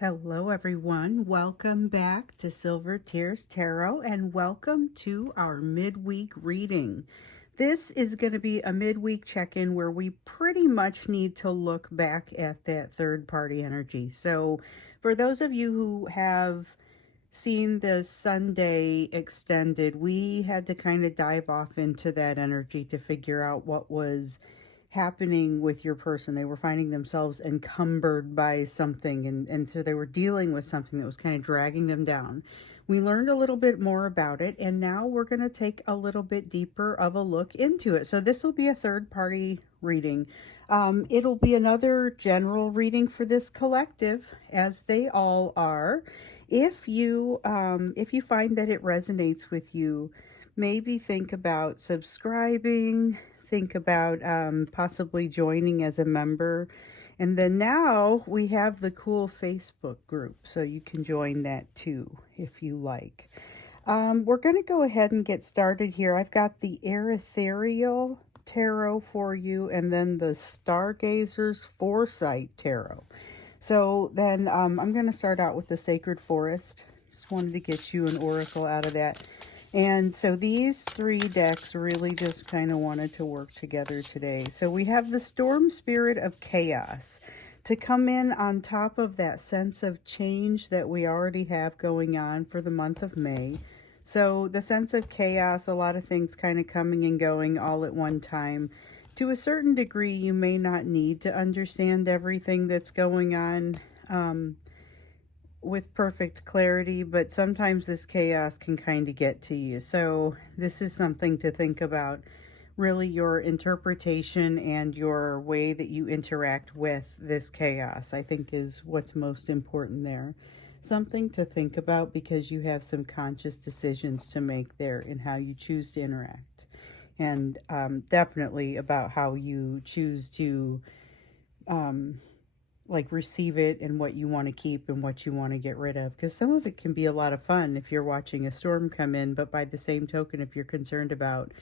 Hello everyone, welcome back to Silver Tears Tarot and welcome to our midweek reading. This is going to be a midweek check-in where we pretty much need to look back at that third party energy. So for those of you who have seen the Sunday extended, we had to kind of dive off into that energy to figure out what was happening with your person. They were finding themselves encumbered by something, and so they were dealing with something that was kind of dragging them down. We learned a little bit more about it, and now we're going to take a little bit deeper of a look into it. So this will be a third party reading. It'll be another general reading for this collective, as they all are. If you find that it resonates with you, maybe think about subscribing, think about possibly joining as a member. And then now we have the cool Facebook group, so you can join that too if you like. We're going to go ahead and get started here. I've got the Ethereal Tarot for you, and then the Stargazer's Foresight Tarot. So then I'm going to start out with the Sacred Forest. Just wanted to get you an oracle out of that. And so these three decks really just kind of wanted to work together today. So we have the Storm Spirit of Chaos to come in on top of that sense of change that we already have going on for the month of May. So the sense of chaos, a lot of things kind of coming and going all at one time. To a certain degree, you may not need to understand everything that's going on with perfect clarity, but sometimes this chaos can kind of get to you. So this is something to think about, really your interpretation and your way that you interact with this chaos, I think, is what's most important there. Something to think about because you have some conscious decisions to make there in how you choose to interact. And definitely about how you choose to receive it and what you want to keep and what you want to get rid of, because some of it can be a lot of fun if you're watching a storm come in, but by the same token, if you're concerned about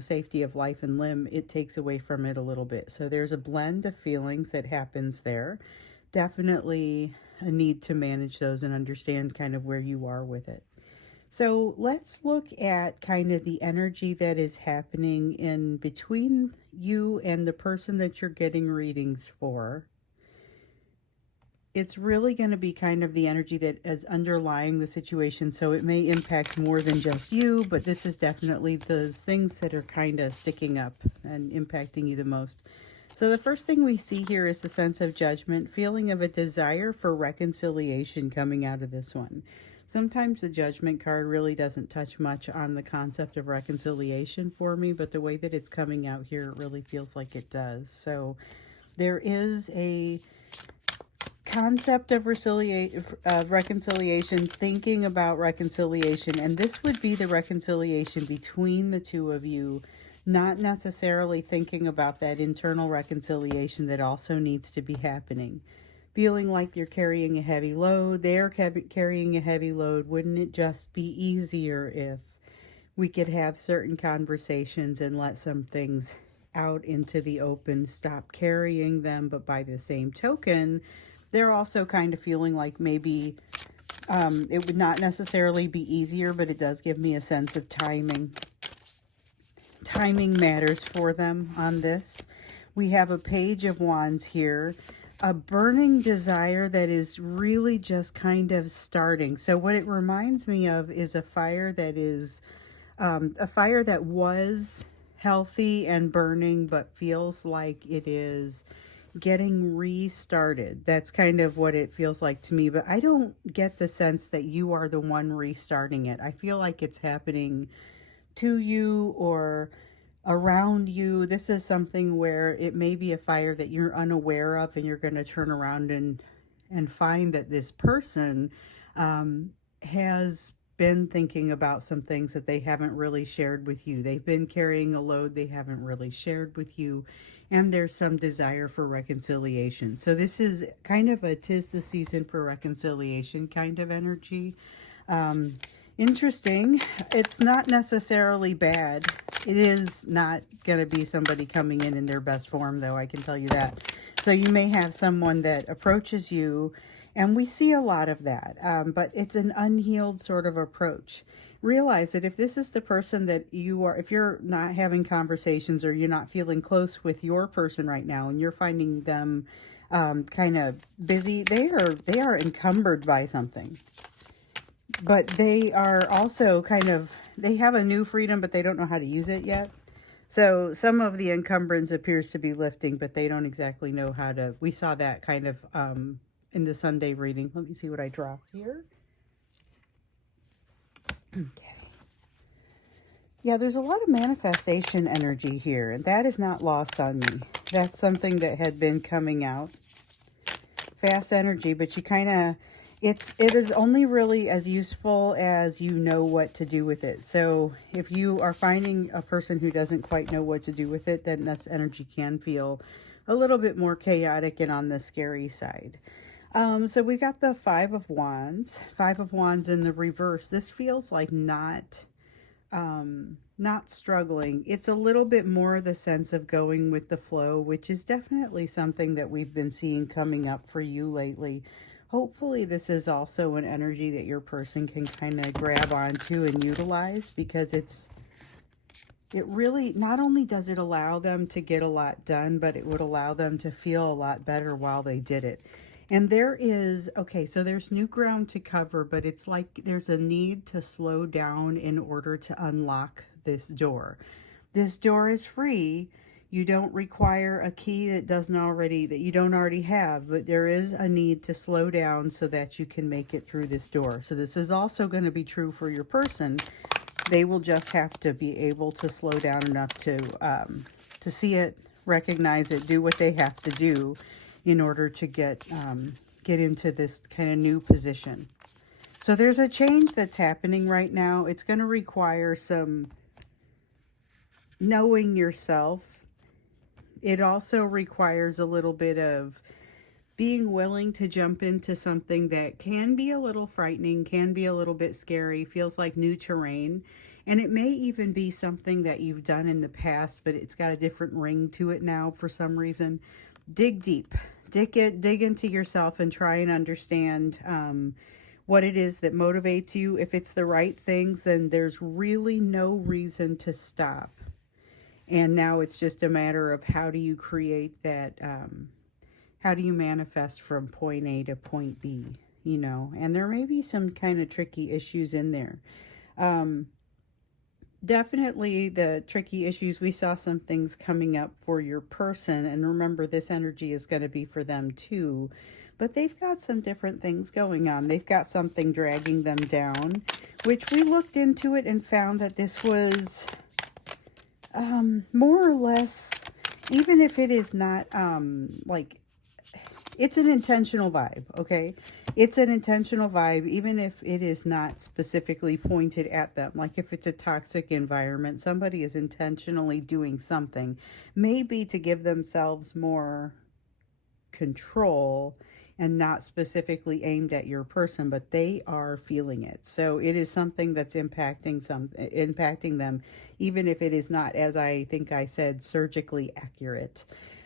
safety of life and limb, it takes away from it a little bit. So there's a blend of feelings that happens there. Definitely a need to manage those and understand kind of where you are with it. So let's look at kind of the energy that is happening in between you and the person that you're getting readings for. It's really going to be kind of the energy that is underlying the situation. So it may impact more than just you, but this is definitely those things that are kind of sticking up and impacting you the most. So the first thing we see here is the sense of judgment, feeling of a desire for reconciliation coming out of this one. Sometimes the Judgment card really doesn't touch much on the concept of reconciliation for me, but the way that it's coming out here, it really feels like it does. So there is a concept of reconciliation, thinking about reconciliation, and this would be the reconciliation between the two of you, not necessarily thinking about that internal reconciliation that also needs to be happening. Feeling like you're carrying a heavy load, they're carrying a heavy load. Wouldn't it just be easier if we could have certain conversations and let some things out into the open, stop carrying them? But by the same token, they're also kind of feeling like maybe it would not necessarily be easier, but it does give me a sense of timing. Timing matters for them on this. We have a Page of Wands here. A burning desire that is really just kind of starting. So what it reminds me of is a fire that is a fire that was healthy and burning, but feels like it is getting restarted. That's kind of what it feels like to me, but I don't get the sense that you are the one restarting it. I feel like it's happening to you or around you. This is something where it may be a fire that you're unaware of, and you're going to turn around and find that this person has been thinking about some things that they haven't really shared with you. They've been carrying a load they haven't really shared with you, and there's some desire for reconciliation. So this is kind of a 'tis the season for reconciliation kind of energy. Interesting. It's not necessarily bad. It is not going to be somebody coming in their best form, though, I can tell you that. So you may have someone that approaches you, and we see a lot of that, but it's an unhealed sort of approach. Realize that if this is the person that you are, if you're not having conversations or you're not feeling close with your person right now, and you're finding them kind of busy, they are encumbered by something. But they are also kind of, they have a new freedom, but they don't know how to use it yet. So some of the encumbrance appears to be lifting, but they don't exactly know how to. We saw that kind of in the Sunday reading. Let me see what I dropped here. Okay. Yeah, there's a lot of manifestation energy here, and that is not lost on me. That's something that had been coming out. Fast energy, but you kind of, it is only really as useful as you know what to do with it. So if you are finding a person who doesn't quite know what to do with it, then this energy can feel a little bit more chaotic and on the scary side. So we got the Five of Wands in the reverse. This feels like not struggling. It's a little bit more the sense of going with the flow, which is definitely something that we've been seeing coming up for you lately. Hopefully this is also an energy that your person can kind of grab onto and utilize, because it really, not only does it allow them to get a lot done, but it would allow them to feel a lot better while they did it. And there is, okay, so there's new ground to cover, but it's like there's a need to slow down in order to unlock this door. This door is free. You don't require a key that you don't already have, but there is a need to slow down so that you can make it through this door. So this is also going to be true for your person. They will just have to be able to slow down enough to see it, recognize it, do what they have to do in order to get into this kind of new position. So there's a change that's happening right now. It's going to require some knowing yourself. It also requires a little bit of being willing to jump into something that can be a little frightening, can be a little bit scary, feels like new terrain. And it may even be something that you've done in the past, but it's got a different ring to it now for some reason. Dig deep. Dig into yourself and try and understand what it is that motivates you. If it's the right things, then there's really no reason to stop. And now it's just a matter of how do you create that, how do you manifest from point A to point B, and there may be some kind of tricky issues in there. Definitely the tricky issues, we saw some things coming up for your person, and remember this energy is going to be for them too, but they've got some different things going on. They've got something dragging them down, which we looked into it and found that this was more or less, even if it is not it's an intentional vibe, okay? It's an intentional vibe, even if it is not specifically pointed at them. Like if it's a toxic environment, somebody is intentionally doing something, maybe to give themselves more control and not specifically aimed at your person, but they are feeling it. So it is something that's impacting them, even if it is not, as I think I said, surgically accurate.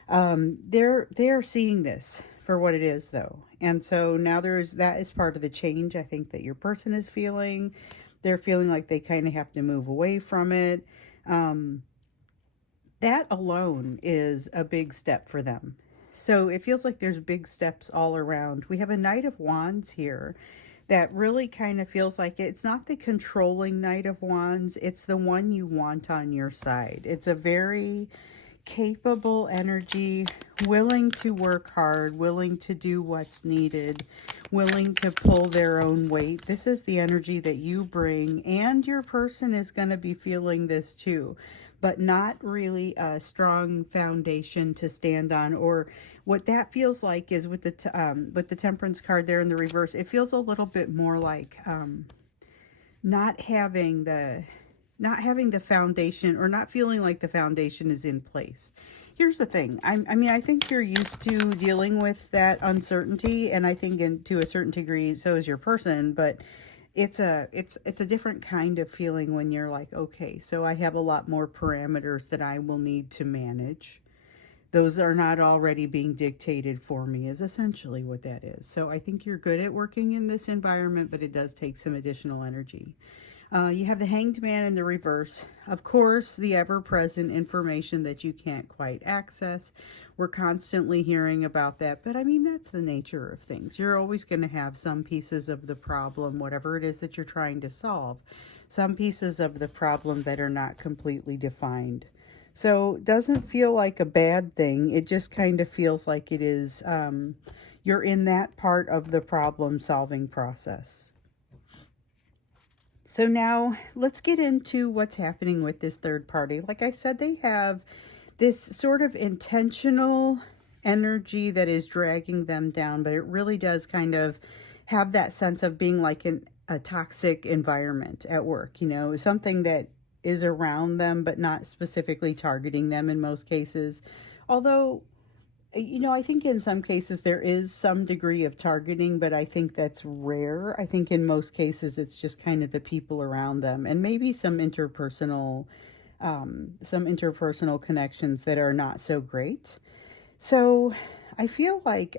They're seeing this for what it is, though. And so now that is part of the change I think that your person is feeling. They're feeling like they kind of have to move away from it. That alone is a big step for them. So it feels like there's big steps all around. We have a Knight of Wands here that really kind of feels like it's not the controlling Knight of Wands. It's the one you want on your side. It's a very capable energy, willing to work hard, willing to do what's needed, willing to pull their own weight. This is the energy that you bring, and your person is going to be feeling this too, but not really a strong foundation to stand on. Or what that feels like is with the Temperance card there in the reverse, it feels a little bit more like not having the foundation, or not feeling like the foundation is in place. Here's the thing. I think you're used to dealing with that uncertainty, and I think to a certain degree, so is your person, but it's a different kind of feeling when you're like, okay, so I have a lot more parameters that I will need to manage. Those are not already being dictated for me is essentially what that is. So I think you're good at working in this environment, but it does take some additional energy. You have the Hanged Man in the reverse. Of course, the ever-present information that you can't quite access. We're constantly hearing about that, but I mean, that's the nature of things. You're always going to have some pieces of the problem, whatever it is that you're trying to solve, some pieces of the problem that are not completely defined. So it doesn't feel like a bad thing. It just kind of feels like it is, you're in that part of the problem solving process. So now let's get into what's happening with this third party. Like I said, they have this sort of intentional energy that is dragging them down, but it really does kind of have that sense of being like a toxic environment at work, you know, something that is around them, but not specifically targeting them in most cases. Although, you know, I think in some cases there is some degree of targeting, but I think that's rare. I think in most cases it's just kind of the people around them, and maybe some interpersonal connections that are not so great. So I feel like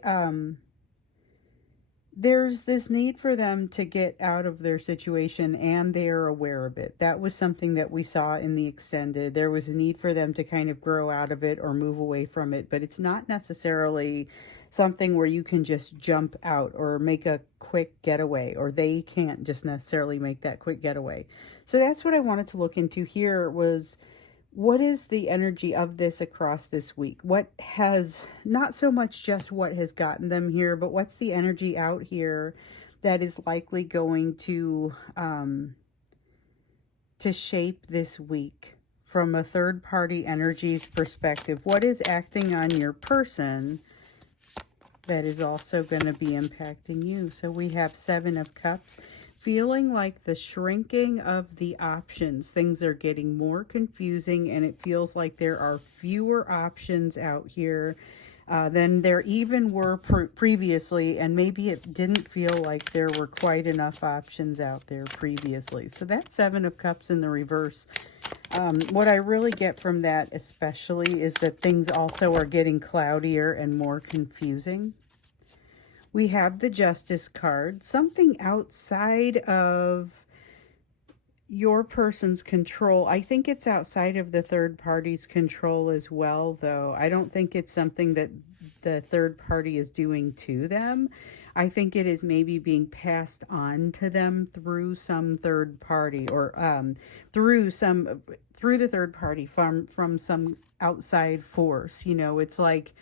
there's this need for them to get out of their situation, and they're aware of it. That was something that we saw in the extended. There was a need for them to kind of grow out of it or move away from it, but it's not necessarily something where you can just jump out or make a quick getaway, or they can't just necessarily make that quick getaway. So that's what I wanted to look into here was, what is the energy of this across this week? What has, not so much just what has gotten them here, but what's the energy out here that is likely going to shape this week from a third party energies perspective? What is acting on your person that is also going to be impacting you? So we have Seven of Cups. Feeling like the shrinking of the options. Things are getting more confusing, and it feels like there are fewer options out here than there even were previously, and maybe it didn't feel like there were quite enough options out there previously. So that's Seven of Cups in the reverse. What I really get from that especially is that things also are getting cloudier and more confusing. We have the Justice card, something outside of your person's control. I think it's outside of the third party's control as well, though. I don't think it's something that the third party is doing to them. I think it is maybe being passed on to them through some third party, or through the third party from some outside force. You know, it's like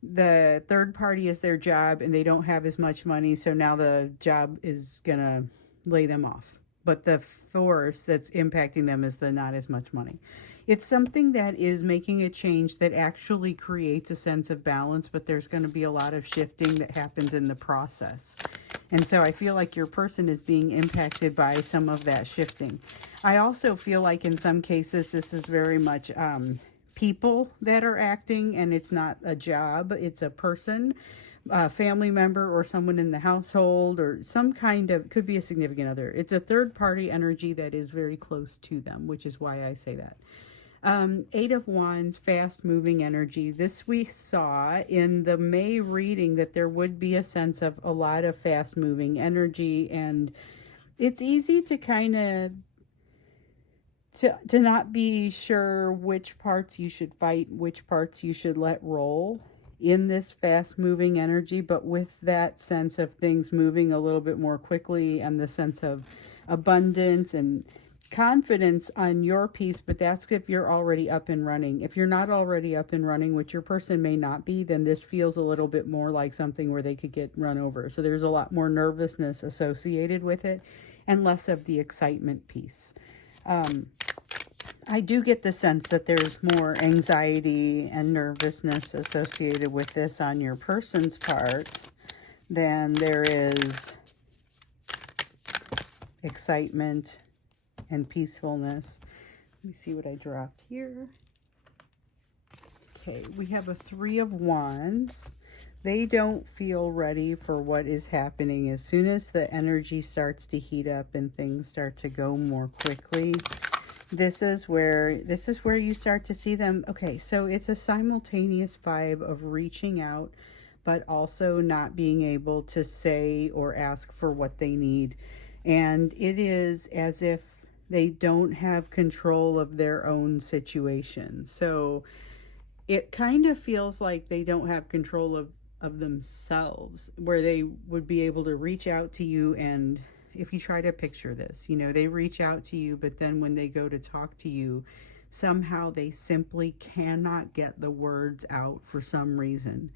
the third party is their job and they don't have as much money, so now the job is gonna lay them off, but the force that's impacting them is the not as much money. It's something that is making a change that actually creates a sense of balance, but there's going to be a lot of shifting that happens in the process. And so I feel like your person is being impacted by some of that shifting. I also feel like in some cases this is very much people that are acting, and it's not a job, it's a person, a family member, or someone in the household, or some kind of, could be a significant other. It's a third party energy that is very close to them, which is why I say that. Eight of Wands, fast moving energy. This we saw in the May reading, that there would be a sense of a lot of fast moving energy, and it's easy to kind of to not be sure which parts you should fight, which parts you should let roll in this fast moving energy. But with that sense of things moving a little bit more quickly, and the sense of abundance and confidence on your piece, but that's if you're already up and running. If you're not already up and running, which your person may not be, then this feels a little bit more like something where they could get run over. So there's a lot more nervousness associated with it, and less of the excitement piece. I do get the sense that there's more anxiety and nervousness associated with this on your person's part than there is excitement and peacefulness. Let me see what I dropped here. Okay, we have a Three of Wands. They don't feel ready for what is happening. As soon as the energy starts to heat up and things start to go more quickly, This is where you start to see them. Okay, so it's a simultaneous vibe of reaching out, but also not being able to say or ask for what they need. And it is as if they don't have control of their own situation. So it kind of feels like they don't have control of themselves, where they would be able to reach out to you. And if you try to picture this, they reach out to you, but then when they go to talk to you, somehow they simply cannot get the words out for some reason.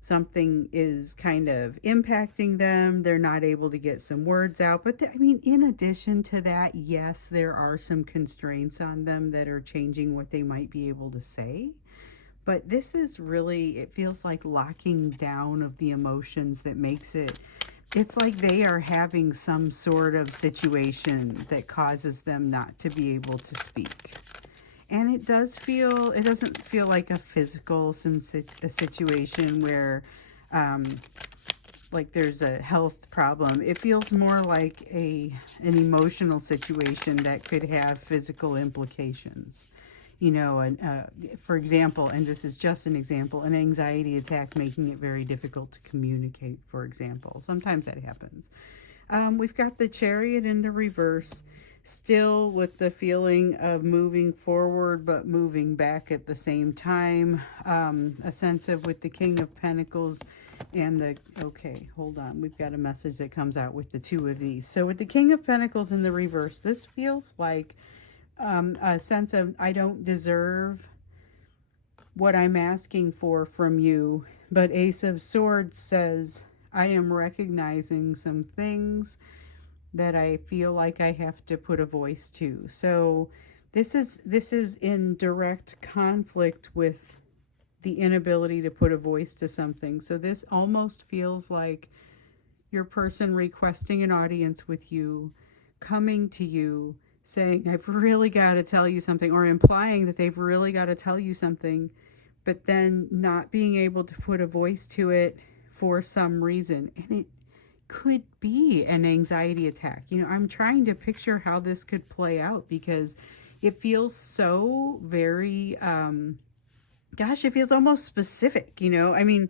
Something is kind of impacting them. They're not able to get some words out. But I mean, in addition to that, yes, there are some constraints on them that are changing what they might be able to say. But this is really, it feels like locking down of the emotions that makes it's like they are having some sort of situation that causes them not to be able to speak. And it doesn't feel like a physical a situation where like there's a health problem. It feels more like an emotional situation that could have physical implications. For example, and this is just an example, an anxiety attack making it very difficult to communicate, for example. Sometimes that happens. We've got the Chariot in the reverse, still with the feeling of moving forward but moving back at the same time. A sense of with the King of Pentacles and okay, hold on. We've got a message that comes out with the two of these. So with the King of Pentacles in the reverse, this feels like a sense of I don't deserve what I'm asking for from you. But Ace of Swords says I am recognizing some things that I feel like I have to put a voice to. So this is in direct conflict with the inability to put a voice to something. So this almost feels like your person requesting an audience with you, coming to you, saying, I've really got to tell you something, or implying that they've really got to tell you something, but then not being able to put a voice to it for some reason. And it could be an anxiety attack. I'm trying to picture how this could play out because it feels so very, it feels almost specific, I mean,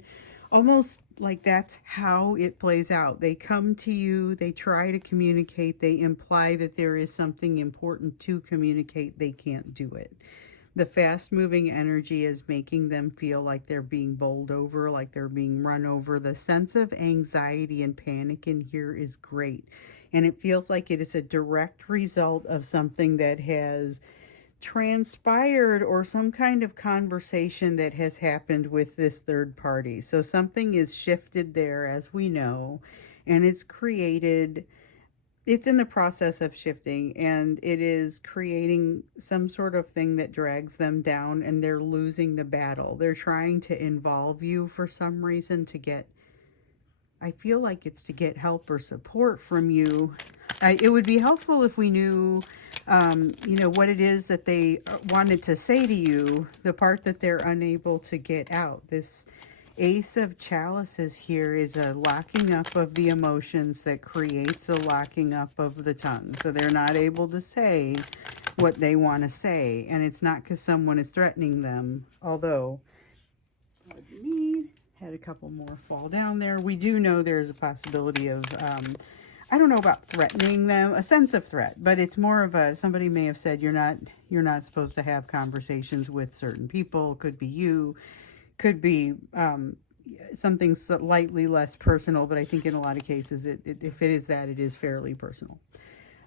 almost like that's how it plays out. They come to you, they try to communicate, they imply that there is something important to communicate, they can't do it. The fast moving energy is making them feel like they're being bowled over, like they're being run over. The sense of anxiety and panic in here is great. And it feels like it is a direct result of something that has transpired or some kind of conversation that has happened with this third party. So something is shifted there, as we know, and it's in the process of shifting, and it is creating some sort of thing that drags them down, and they're losing the battle. They're trying to involve you for some reason I feel like it's to get help or support from you. It would be helpful if we knew, what it is that they wanted to say to you, the part that they're unable to get out. This Ace of Chalices here is a locking up of the emotions that creates a locking up of the tongue. So they're not able to say what they want to say. And it's not because someone is threatening them, although had a couple more fall down there. We do know there's a possibility of, I don't know about threatening them, a sense of threat, but it's more of somebody may have said you're not supposed to have conversations with certain people. Could be you, could be something slightly less personal, but I think in a lot of cases, if it is that, it is fairly personal.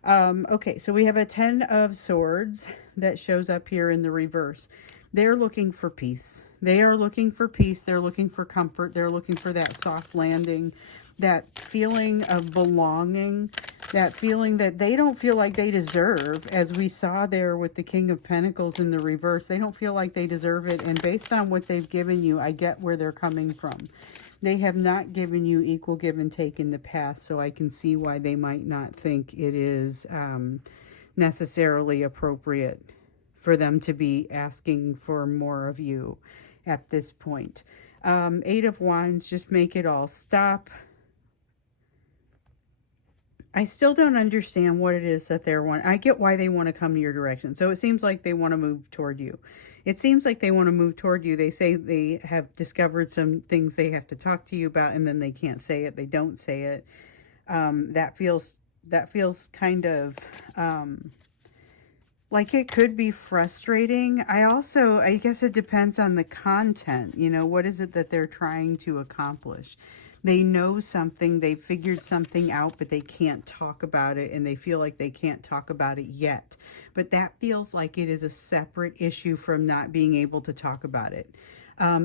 Okay, so we have a 10 of Swords that shows up here in the reverse. They're looking for peace. They are looking for peace. They're looking for comfort. They're looking for that soft landing, that feeling of belonging, that feeling that they don't feel like they deserve, as we saw there with the King of Pentacles in the reverse. They don't feel like they deserve it. And based on what they've given you, I get where they're coming from. They have not given you equal give and take in the past, so I can see why they might not think it is necessarily appropriate for them to be asking for more of you at this point. 8 of Wands, just make it all stop. I still don't understand what it is that they're wanting. I get why they want to come to your direction. So it seems like they want to move toward you. It seems like they want to move toward you. They say they have discovered some things they have to talk to you about, and then they can't say it. They don't say it. That feels kind of like it could be frustrating. I guess it depends on the content. What is it that they're trying to accomplish? They know something, they figured something out, but they can't talk about it, and they feel like they can't talk about it yet. But that feels like it is a separate issue from not being able to talk about it.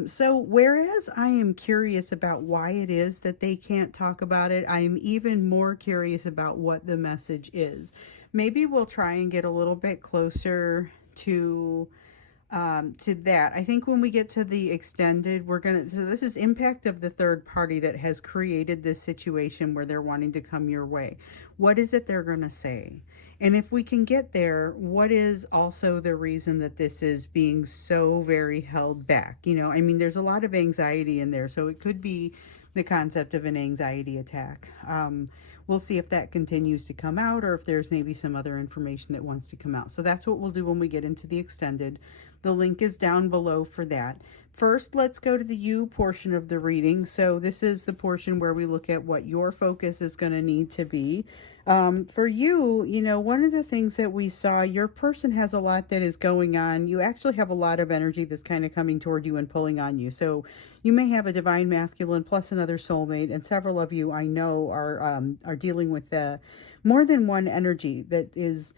So whereas I am curious about why it is that they can't talk about it, I am even more curious about what the message is. Maybe we'll try and get a little bit closer to that. I think when we get to the extended, so this is impact of the third party that has created this situation where they're wanting to come your way. What is it they're going to say? And if we can get there, what is also the reason that this is being so very held back? There's a lot of anxiety in there, so it could be the concept of an anxiety attack. We'll see if that continues to come out, or if there's maybe some other information that wants to come out. So that's what we'll do when we get into the extended. The link is down below for that. First, let's go to the you portion of the reading. So this is the portion where we look at what your focus is going to need to be. For you, one of the things that we saw, your person has a lot that is going on. You actually have a lot of energy that's kind of coming toward you and pulling on you. So you may have a divine masculine plus another soulmate, and several of you I know are dealing with more than one energy that is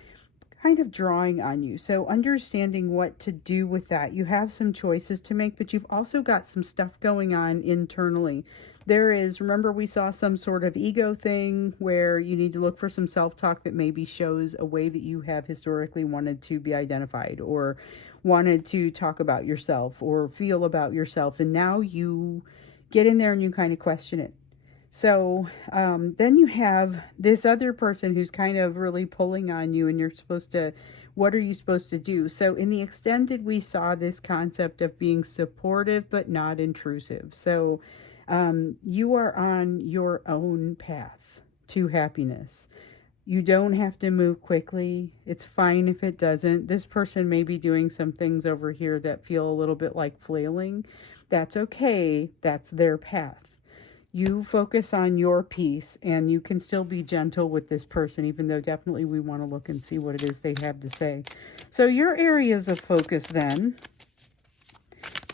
kind of drawing on you. So understanding what to do with that. You have some choices to make, but you've also got some stuff going on internally. Remember we saw some sort of ego thing where you need to look for some self-talk that maybe shows a way that you have historically wanted to be identified, or wanted to talk about yourself or feel about yourself. And now you get in there and you kind of question it. So then you have this other person who's kind of really pulling on you, and what are you supposed to do? So in the extended, we saw this concept of being supportive but not intrusive. So you are on your own path to happiness. You don't have to move quickly. It's fine if it doesn't. This person may be doing some things over here that feel a little bit like flailing. That's okay. That's their path. You focus on your peace, and you can still be gentle with this person, even though definitely we want to look and see what it is they have to say. So your areas of focus then,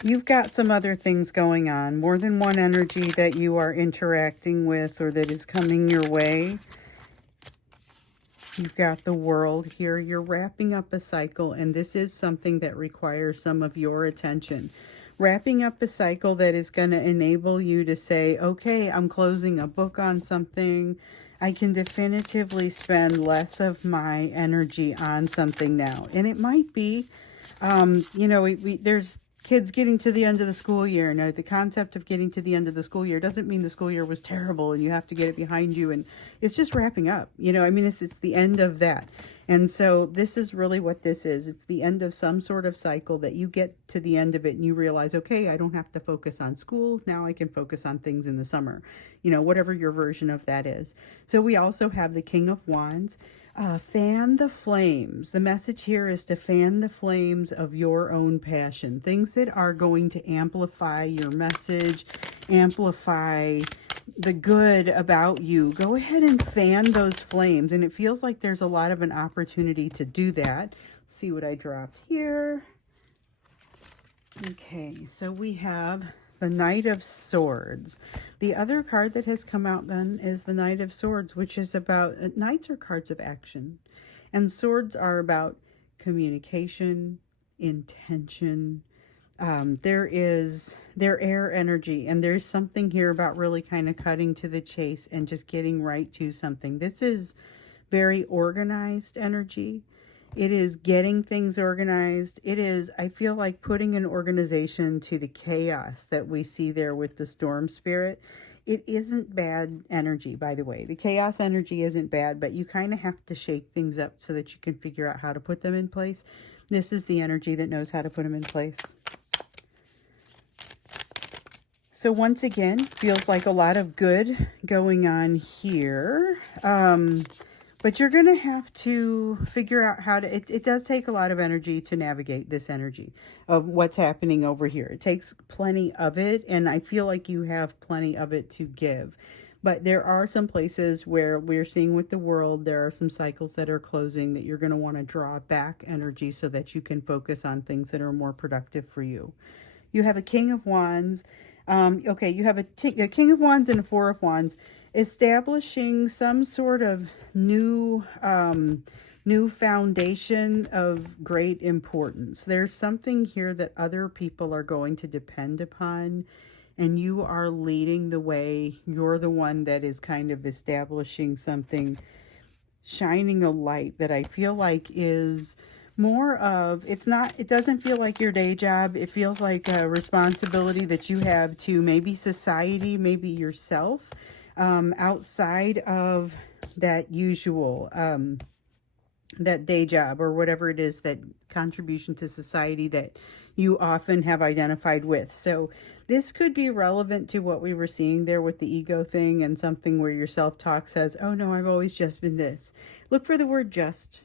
you've got some other things going on, more than one energy that you are interacting with or that is coming your way. You've got the World here. You're wrapping up a cycle, and this is something that requires some of your attention. Wrapping up a cycle that is going to enable you to say, okay, I'm closing a book on something. I can definitively spend less of my energy on something now. And it might be, there's kids getting to the end of the school year. Now, the concept of getting to the end of the school year doesn't mean the school year was terrible and you have to get it behind you. And it's just wrapping up. It's the end of that. And so this is really what this is. It's the end of some sort of cycle that you get to the end of it and you realize, okay, I don't have to focus on school. Now I can focus on things in the summer, whatever your version of that is. So we also have the King of Wands. Fan the flames. The message here is to fan the flames of your own passion. Things that are going to amplify your message, amplify the good about you. Go ahead and fan those flames. And it feels like there's a lot of an opportunity to do that. Let's see what I dropped here. Okay, so we have the Knight of Swords. The other card that has come out then is the Knight of Swords, which is about, knights are cards of action, and swords are about communication, intention. They're air energy, and there's something here about really kind of cutting to the chase and just getting right to something. This is very organized energy. It is getting things organized. It is, I feel like, putting an organization to the chaos that we see there with the storm spirit. It isn't bad energy, by the way. The chaos energy isn't bad, but you kind of have to shake things up so that you can figure out how to put them in place. This is the energy that knows how to put them in place. So once again, feels like a lot of good going on here. But you're going to have to figure out how to, it does take a lot of energy to navigate this energy of what's happening over here. It takes plenty of it, and I feel like you have plenty of it to give. But there are some places where we're seeing with the world, there are some cycles that are closing that you're going to want to draw back energy so that you can focus on things that are more productive for you. You have a King of Wands. Okay, you have a King of Wands and a Four of Wands, establishing some sort of new foundation of great importance. There's something here that other people are going to depend upon, and you are leading the way. You're the one that is kind of establishing something, shining a light that I feel like is more of, it doesn't feel like your day job. It feels like a responsibility that you have to maybe society, maybe yourself, outside of that usual, that day job or whatever it is, that contribution to society that you often have identified with. So this could be relevant to what we were seeing there with the ego thing, and something where your self-talk says, oh no, I've always just been this. Look for the word just.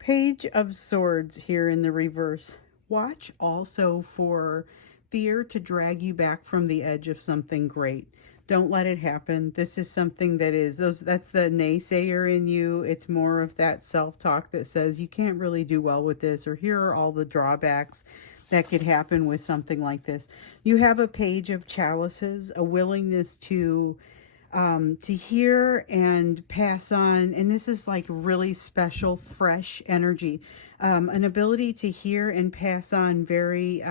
Page of Swords here in the reverse. Watch also for fear to drag you back from the edge of something great. Don't let it happen. This is something that is, that's the naysayer in you. It's more of that self-talk that says you can't really do well with this, or here are all the drawbacks that could happen with something like this. You have a Page of Chalices, a willingness to hear and pass on, and this is like really special, fresh energy, an ability to hear and pass on very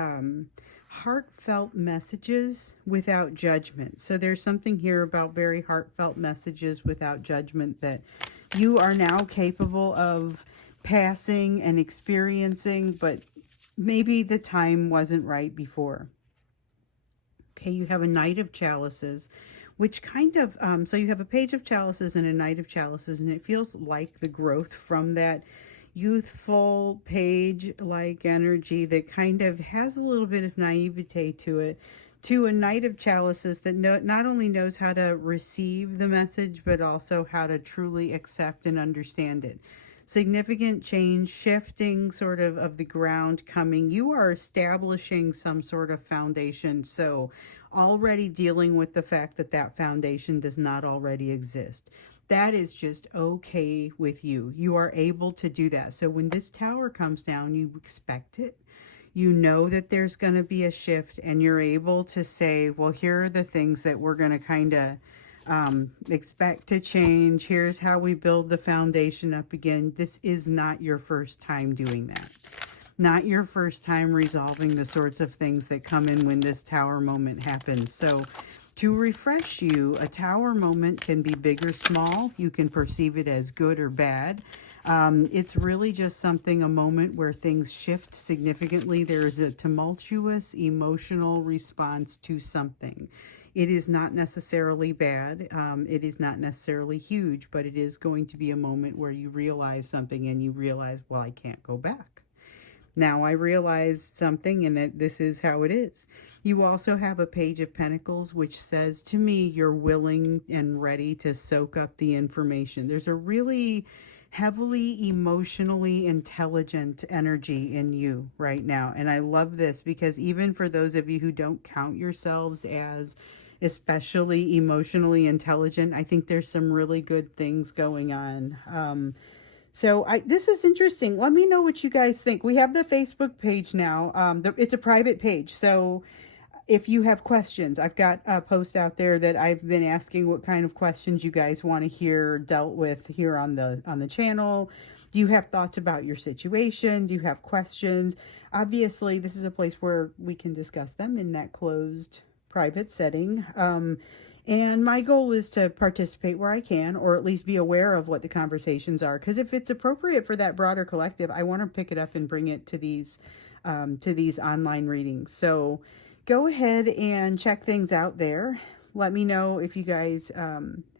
heartfelt messages without judgment. So there's something here about very heartfelt messages without judgment that you are now capable of passing and experiencing, but maybe the time wasn't right before. Okay, you have a Knight of Chalices, which kind of, so you have a Page of Chalices and a Knight of Chalices, and it feels like the growth from that youthful page-like energy that kind of has a little bit of naivete to it, to a Knight of Chalices that not only knows how to receive the message, but also how to truly accept and understand it. Significant change, shifting sort of the ground coming. You are establishing some sort of foundation, so already dealing with the fact that that foundation does not already exist. That is just okay with you. You are able to do that. So when this Tower comes down, you expect it. You know that there's going to be a shift, and you're able to say, well, here are the things that we're going to kind of expect to change. Here's how we build the foundation up again. This is not your first time doing that. Not your first time resolving the sorts of things that come in when this Tower moment happens. So to refresh you, a Tower moment can be big or small. You can perceive it as good or bad. It's really just something, a moment where things shift significantly. There's a tumultuous emotional response to something. It is not necessarily bad. It is not necessarily huge, but it is going to be a moment where you realize something, and you realize, well, I can't go back. Now I realized something, and this is how it is. You also have a Page of Pentacles, which says to me, you're willing and ready to soak up the information. There's a really heavily emotionally intelligent energy in you right now. And I love this, because even for those of you who don't count yourselves as especially emotionally intelligent, I think there's some really good things going on. So this is interesting. Let me know what you guys think. We have the Facebook page now. It's a private page. So if you have questions, I've got a post out there that I've been asking what kind of questions you guys want to hear dealt with here on the channel. Do you have thoughts about your situation? Do you have questions? Obviously, this is a place where we can discuss them in that closed private setting. And my goal is to participate where I can, or at least be aware of what the conversations are. Because if it's appropriate for that broader collective, I want to pick it up and bring it to these online readings. So go ahead and check things out there. Let me know if you guys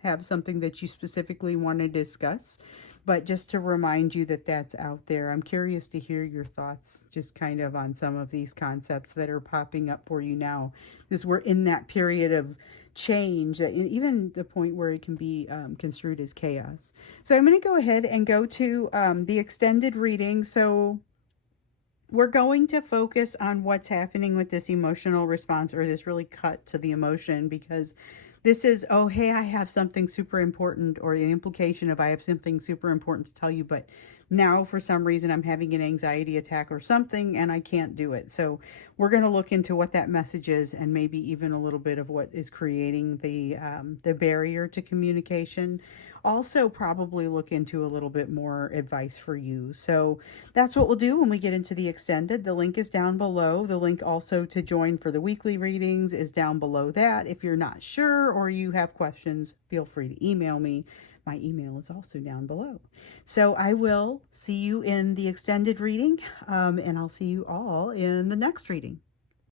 have something that you specifically want to discuss. but just to remind you that that's out there. I'm curious to hear your thoughts just kind of on some of these concepts that are popping up for you now, because we're in that period of change, that even the point where it can be construed as chaos. So I'm going to go ahead and go to the extended reading. So we're going to focus on what's happening with this emotional response, or this really cut to the emotion, because this is, oh, hey, I have something super important, or the implication of I have something super important to tell you, but now for some reason I'm having an anxiety attack or something and I can't do it. So we're going to look into what that message is, and maybe even a little bit of what is creating the barrier to communication. Also probably look into a little bit more advice for you. So that's what we'll do when we get into the extended. The link is down below. The link also to join for the weekly readings is down below that. If you're not sure or you have questions, feel free to email me. My email is also down below. So I will see you in the extended reading, and I'll see you all in the next reading.